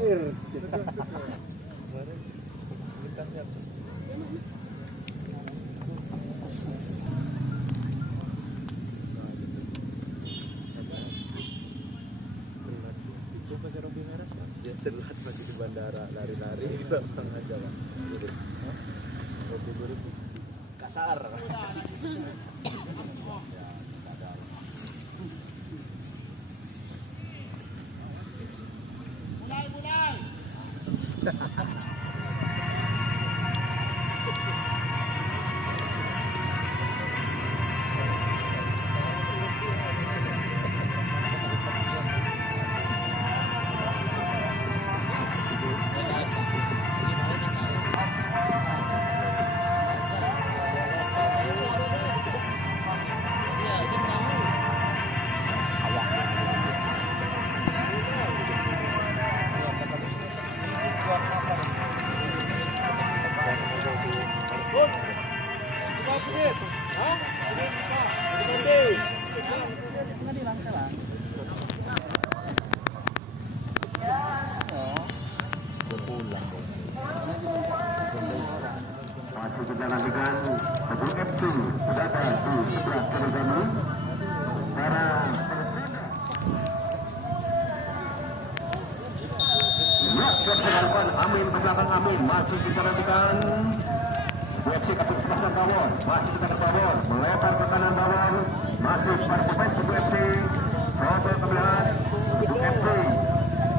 air. Dia terlihat masih di bandara lari-lari gampang aja lah. Lebih kasar. Mulai. Masih berjalan dengan Teguh FC berada di sebelah kiri kami. Para Amin belakang Amin masih kita nantikan. UFC kapten sebelah bawah masih kita bawah melebar ke kanan bawah masih para pemain Teguh FC. Robert kebelah Teguh FC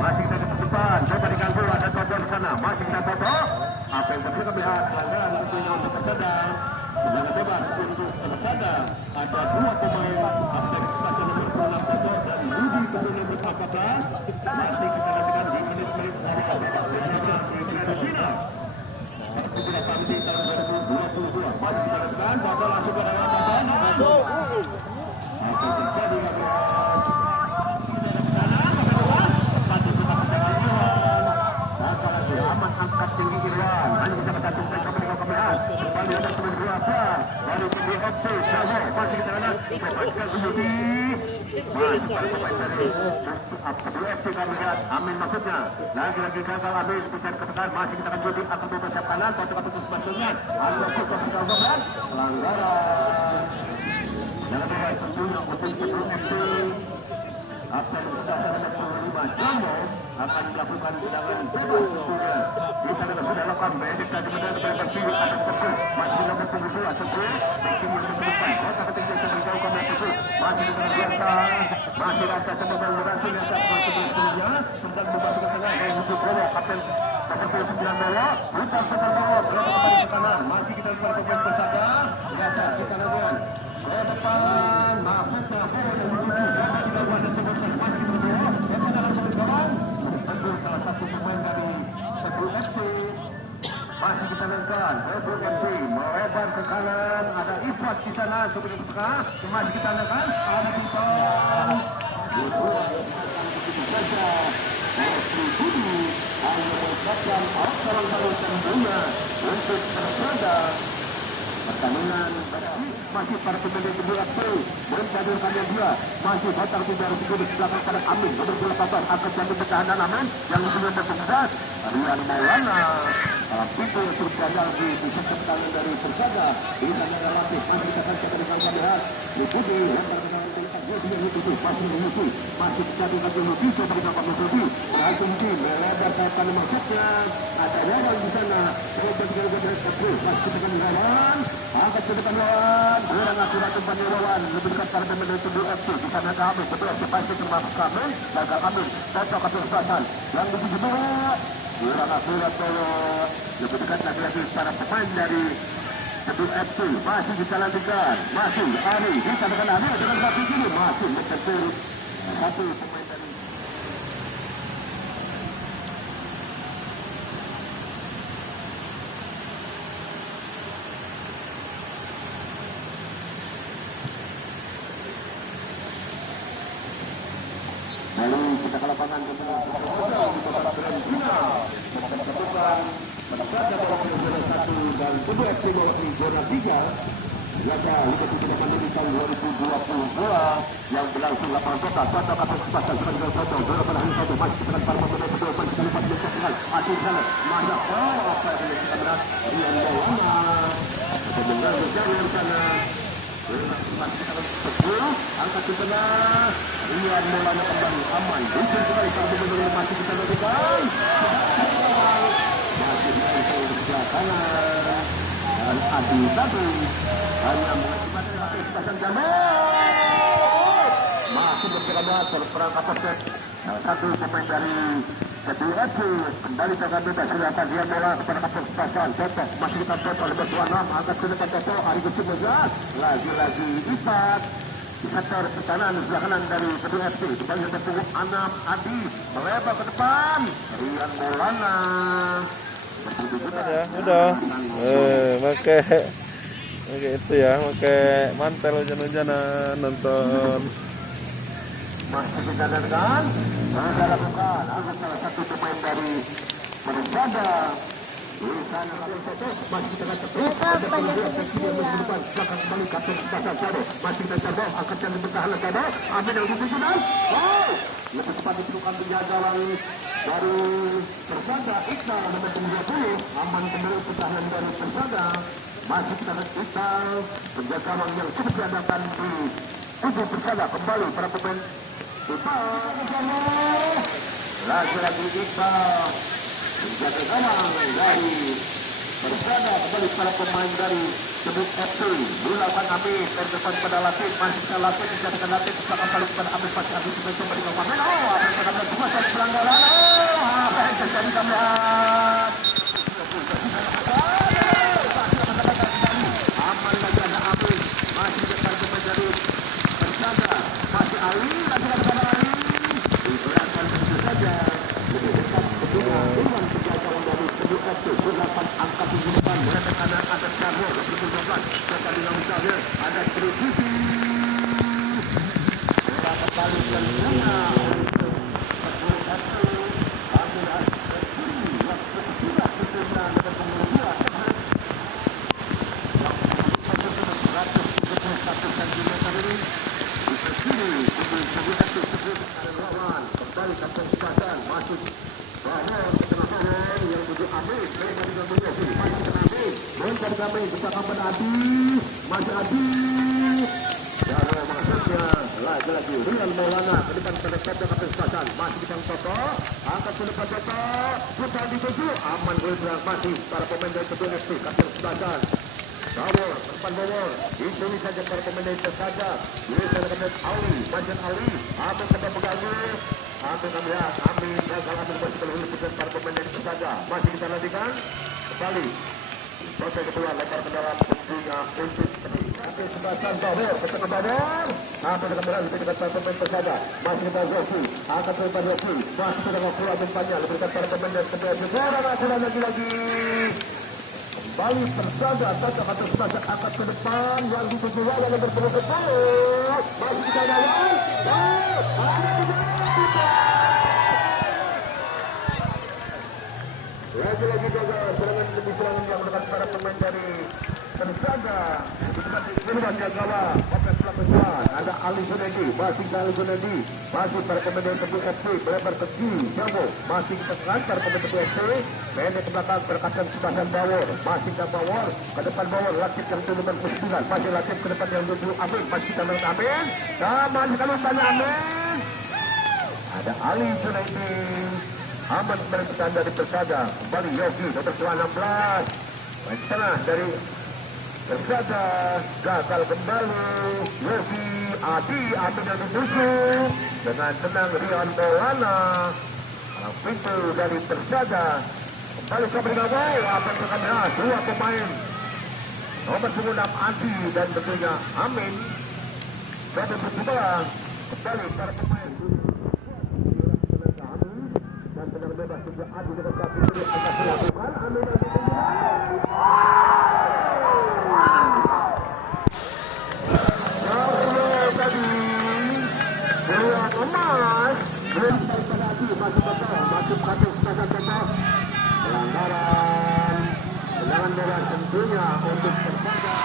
masih kita ke depan. Coba diganggu ada Toto di sana masih kita Toto. Apa yang terjadi melihat pelanggaran tentunya untuk Persada. Tendangan bebas untuk Persada. Ada dua pemain Abdek Stasiun nomor 26 Toto dan Budi sebelumnya berpakaplah. Masih kita nantikan di menit-menit awal. Bersama final. Kita pasti tahun 2022. Masih kita nantikan. Toto langsung ke dalam tonton. Masuk. Apa yang terjadi angkat tinggi Irwan hanya bisa mencantumkan kembali kembali ada teman berapa dari Teguh FC masih kita lihat coba Budi masih pada pemain dari Teguh FC kami lihat Amin maksudnya lagi-lagi gagal Amin mencari ketekan masih kita akan Budi akan tutup sayap kanan akan tutup maksudnya ada kusuk pelanggaran jangan lupa tentunya untuk Teguh FC Abdul Stasiun nomor 25 Jambo akan melakukan tendangan bebas tentunya. Kita sudah lakukan medik tadi benar benar kiri ada Teguh masih nomor 22 Teguh masih menentukan kota ketiga terjauh ke Teguh masih dengan biasa masih rasa coba berhasil yang saat Teguh sebelumnya tentang membantu ke tengah dan Yusuf Bowo kapten nomor 9 Bowo bukan sebentar Bowo berapa kembali ke kanan masih kita lihat pemain Persada biasa kita lakukan ke depan maafnya Bowo dan Yusuf jangan diganggu ada Teguh masih berdua kita langsung bergabung Teguh salah satu pemain dari Teguh FC masih kita nonton Teguh FC melebar ke kanan ada Ifrat di sana sebelum ke tengah masih kita nonton ada Tonton begitu saja Messi Budi hanya mengucapkan orang-orang tentunya untuk Persada pertandingan masih para pemain Teguh FC mencadirkannya dia masih batang tidak harus di belakang pada Amin nomor 18 akan jadi pertahanan Amin yang sudah bertugas Rian Maulana pintu terjajal di pusat tangan dari Persada ini hanya relatif masih kita akan coba dengan kamera Budi masih dijadikan dulu bisa berikan Budi langsung di melebar sayap maksudnya ada Wawan di sana coba juga Teguh masih kita akan lawan angkat ke depan lawan kurang akurat umpan Wawan lebih dekat pada pemain Teguh FC di sana ada Amin betul pasti termasuk Amin gagal Amin cocok ke selatan yang begitu juga kurang akurat lebih dekat lagi para pemain dari Teguh FC masih bisa lanjutkan masih Ari bisa dengan Ari dengan satu kiri masih mencetur satu pemain dari lalu kita ke lapangan kepada Persada bawah zona 1 dan Teguh FC bawah zona 3 Laga Liga 7 Mandiri tahun 2022 yang berlangsung lapangan kota Santa Kapasitas sebagai satu bola pada hari satu masih dengan para pemain kedua masih kali pada final akhir sana mana apa yang kita berat Rian Maulana sebenarnya berjalan sana masih kita sepuluh angkat ke tengah Rian Maulana kembali aman untuk kembali kalau benar-benar masih kita lakukan masih kita sebelah kanan dan Adi tadi hanya mengakibatkan pasang jalan masih berkerabat terperangkap set satu pemain dari KPFC kembali tangan bebas silakan dia bola kepada kapten pasang Toto masih kita Toto oleh bertuan 6 angkat ke depan Toto hari ke-11 lagi-lagi Ipat di sektor kanan sebelah kanan dari KPFC kembali bertemu Anam Adi melebar ke depan Rian Maulana udah pakai itu ya, pakai mantel hujan-hujanan nonton. Masih dijalankan, sudah lakukan. Ada salah satu pemain dari Persada. Masih kita kembali kapten pasang Sado. Masih kita coba angkat yang bertahan Sado. Amin yang dibutuhkan. Lebih cepat ditemukan penjaga dari Persada Iqbal nomor 20. Aman kembali pertahanan dari Persada. Masih kita Iqbal penjaga yang cukup diandalkan di ujung Persada kembali para pemain Iqbal. Lagi-lagi Iqbal penjaga gawang dari Persada kembali para pemain dari Sebut FC dilakukan Amin dari depan pada Latif masih ke Latif dijadikan Latif belakang balik kepada Amin pasti Amin mencoba dengan Pamen apa yang terjadi cuma satu pelanggaran apa yang terjadi kami lihat aman lagi ada Amin masih depan pemain dari Persada masih Ali lagi ada Ali digerakkan tentu saja lebih dekat kedua dengan penjagaan dari Sebut FC berlapan angka tinggi depan berada kanan atas Carlo 2012 sekali dengan Xavier ada Trivisi bola kembali ke tengah untuk Sebut FC ambil Asri waktu sudah setengah dengan pengeluaran waktu 131 cm ini di sini Sebut FC Sebut ada lawan kembali kapten Pasang masuk bahwa ketengah yang tujuh Amin mereka juga punya sini masih ketengah Amin mencari kami kita kapan Adi masih Adi cara maksudnya lagi-lagi Rian Maulana ke depan pada kapten Pasang masih kita Toto angkat ke depan Toto putar di tujuh aman bergerak masih para pemain dari kedua FC kapten Pasang Bawor, depan Bawor itu saja para pemain dari Persada ini saya kapten Ali Majan Ali Amin kena pegangan Amin kami lihat Amin gagal Amin masih perlu putar para pemain dari Persada masih kita lanjutkan kembali proses kedua lebar ke dalam tentunya untuk Amin sebasan Bawor ketengah Bawor Amin kembali lebih dekat para pemain Persada masih kita Zofi angkat ke depan Zofi masih kita keluar depannya lebih dekat para pemain dari kedua sekarang lagi kembali Persada tetap atas pasang angkat ke depan yang dituju yang bertemu ke bawah masih kita lawan lagi-lagi jaga serangan demi serangan yang mendekat para pemain dari Persada Irwan Jagawa Opet Pelakuan ada Ali Gunadi masih Ali Gunadi masih para pemain dari Teguh FC melebar ke Jambo masih kita mengantar pemain Teguh FC pendek ke belakang berkacang sebagian Bawor masih ke Bawor ke depan Bawor Latif yang turun ke 9 masih Latif ke depan yang 20 Amin masih kita melihat Amin sama kita melihat Amin ada Ali Gunadi aman kembali pesan dari Persada kembali Yogi nomor 16 main tengah dari Persada gagal kembali Yogi Adi Amin yang ditusuk dengan tenang Rian Maulana pintu dari Persada kembali ke Brigawai akan ke kamera dua pemain nomor 96 Adi dan tentunya Amin nomor 12 kembali para pemain dan tenang bebas juga Adi dengan satu ini akan dilakukan Amin dan tadi dua emas belum terjadi masih betul masih kasus pelanggaran tendangan bola tentunya untuk Persada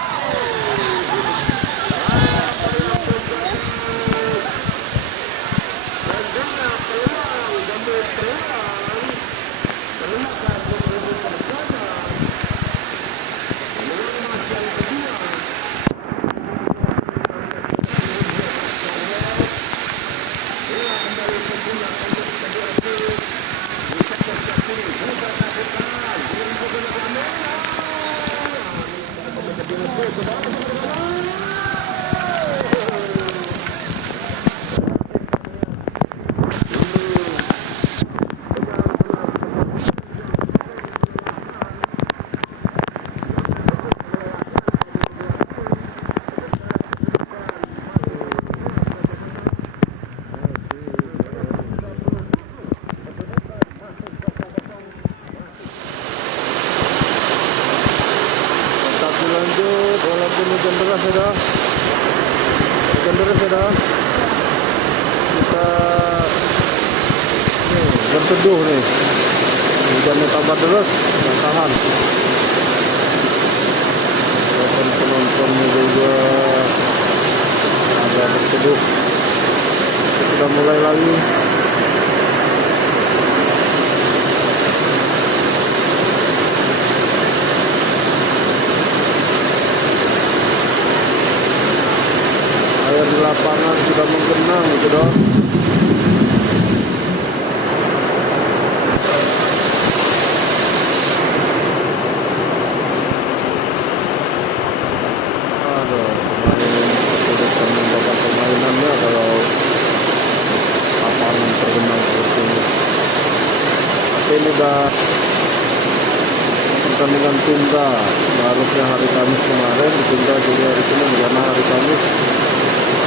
ya dah. Hujan deras ya dah. Kita berteduh nih. Hujannya tambah deras, nggak tahan. Dan penontonnya juga ada berteduh. Sudah mulai lagi. Air di lapangan sudah menggenang gitu dong. Aduh, pemain kesulitan membawa permainannya kalau lapangan tergenang seperti ini. Tapi ini udah pertandingan tunda, harusnya hari Kamis kemarin ditunda jadi hari Senin karena hari Kamis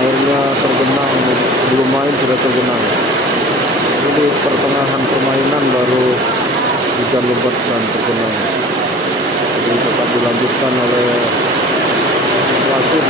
airnya tergenang, belum main sudah tergenang. Ini pertengahan permainan baru hujan lebat dan tergenang. Jadi tetap dilanjutkan oleh wasit.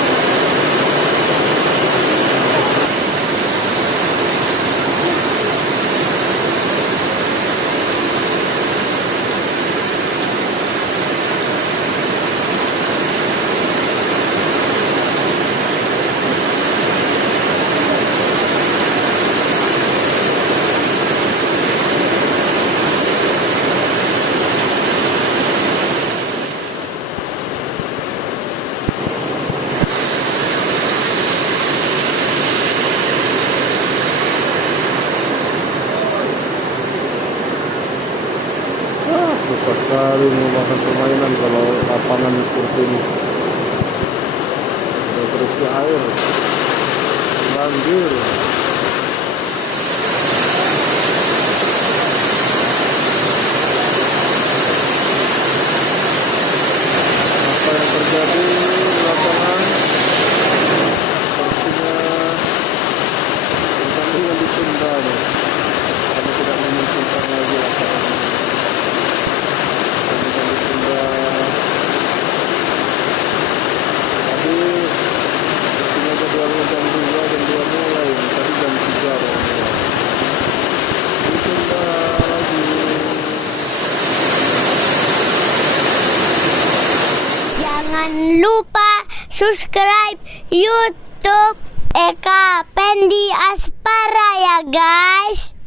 Susah sekali mengubahkan permainan kalau lapangan seperti ini. Sudah terisi air, banjir. Apa yang terjadi di lapangan? Sepertinya pertandingan ditunda nih, karena tidak memungkinkan lagi lapangan. Tadi mestinya jadwalnya jam 2 mulai, tadi jam 3 mulai. Ditunda lagi. Jangan lupa subscribe YouTube Eka Pendi Aspara ya guys.